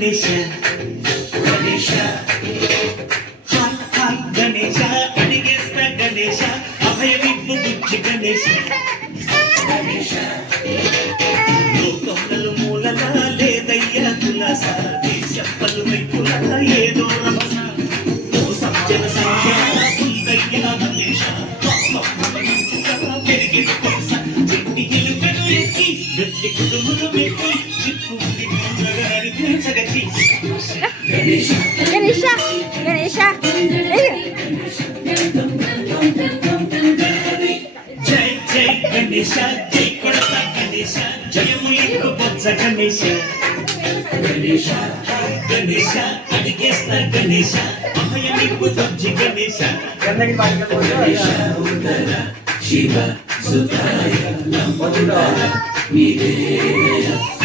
గణేశ గణేశ గణేశ అడిగేస్తా గణేశ అభయమిప్పు బుద్ధి గణేశ గణేశ లోకములు మూలలా లేదయ్యా తులస చెప్పలు వైపుల ఏదో రమస మోసం జన సంఖ్య ఉందయ్యా గణేశ పెరిగి కొస చెట్టి ఎలుకను ఎక్కి గట్టి కుటుంబను పెట్టి chip Ganesha, Ganesha, Ganesha. Jai Jai Ganesha, Jai Kodata Ganesha, Jayamulikku Botsa Ganesha. Ganesha, Ganesha, Adigesta Ganesha, Abhayamikku Botsa Ganesha. Ganesha Uttara Shiva Sudaya Nambudara Videya.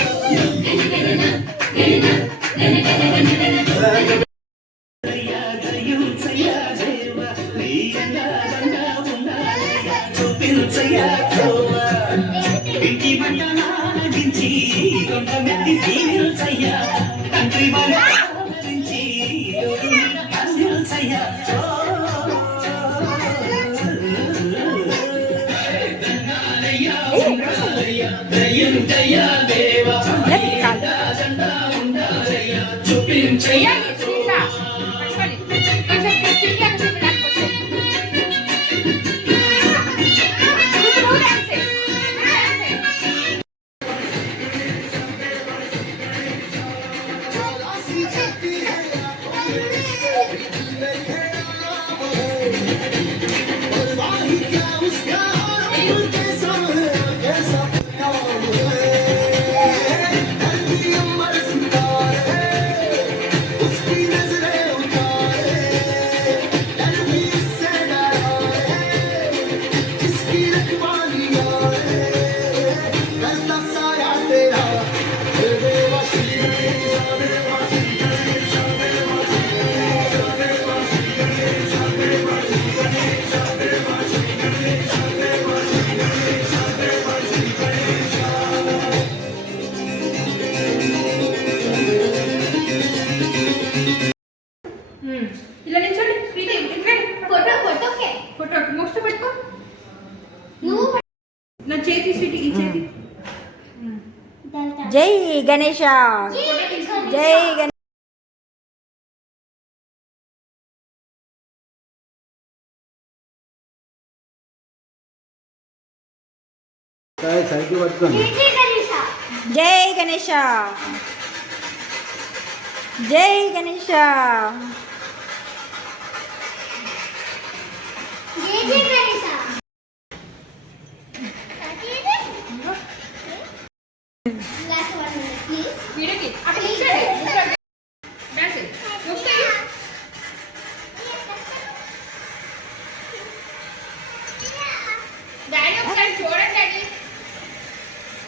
ఇంటి మంటనాడించి కొండ మెత్తి తీల్చయ్యా తండ్రి బారించి అందిల్చయ్యా దయ్యా దేవా చూపించయ్యా ఇలా నిల్చోండి ఫోటో ఫోటోకే ఫోటో మోస్ట్ పెట్టుకో నువ్వు నా చేతి స్వీట్ ఈ చేతి జై గణేశ జై గణేశ జై గణేశ జై గణేశ వీడికి అక్కడ డాన్స్ చూస్తాయి డాడీ ఒకసారి చూడండి డాడీ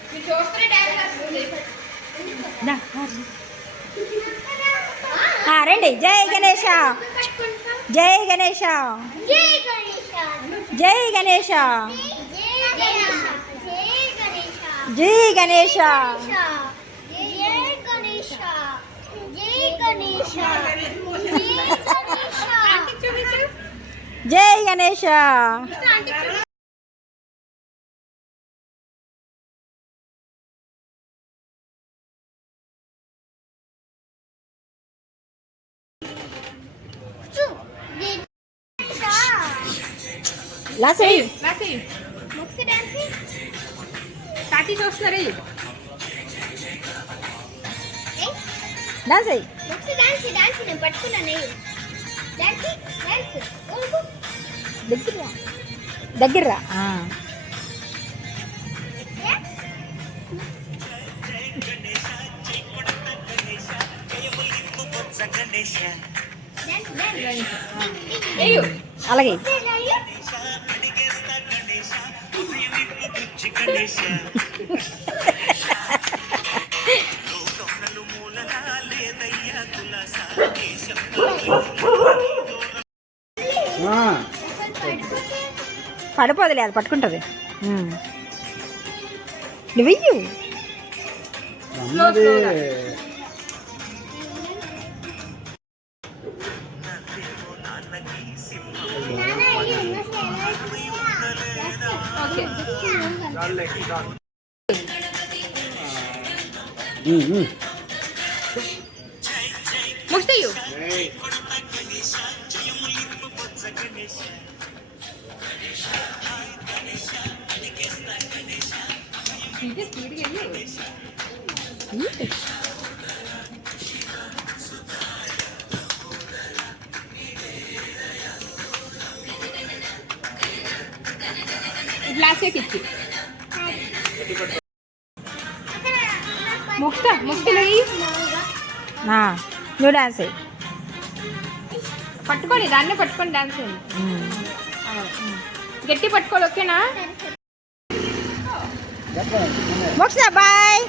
మీరు చూస్తూనే డాన్స్ వస్తుంది రండి జై గణేశ జై గణేశ జై గణేశ జై గణేశ జై గణేశ లాసే లాసే ముక్సి డాన్స్ తాటి చూస్తారే డాన్స్ ముక్సి డాన్స్ డాన్స్ నేను పట్టుకున్నానే డాన్స్ డాన్స్ దగ్గర అలాగే బుజ్జి గణేశ లోకం నలుమూలలా లేదయ్యా కులాస దేశం పడిపోదులే, అది పట్టుకుంటుంది. నువ్వు వెయ్యు. ముస్తయు గ్లాస్ ఇచ్చి ముక్తలు నువ్వు డాన్స్ అయ్యి. పట్టుకోండి, దాన్నే పట్టుకొని డాన్స్ చేయండి. గట్టి పట్టుకోవాలి. ఓకేనా? మోక్ష బాయ్.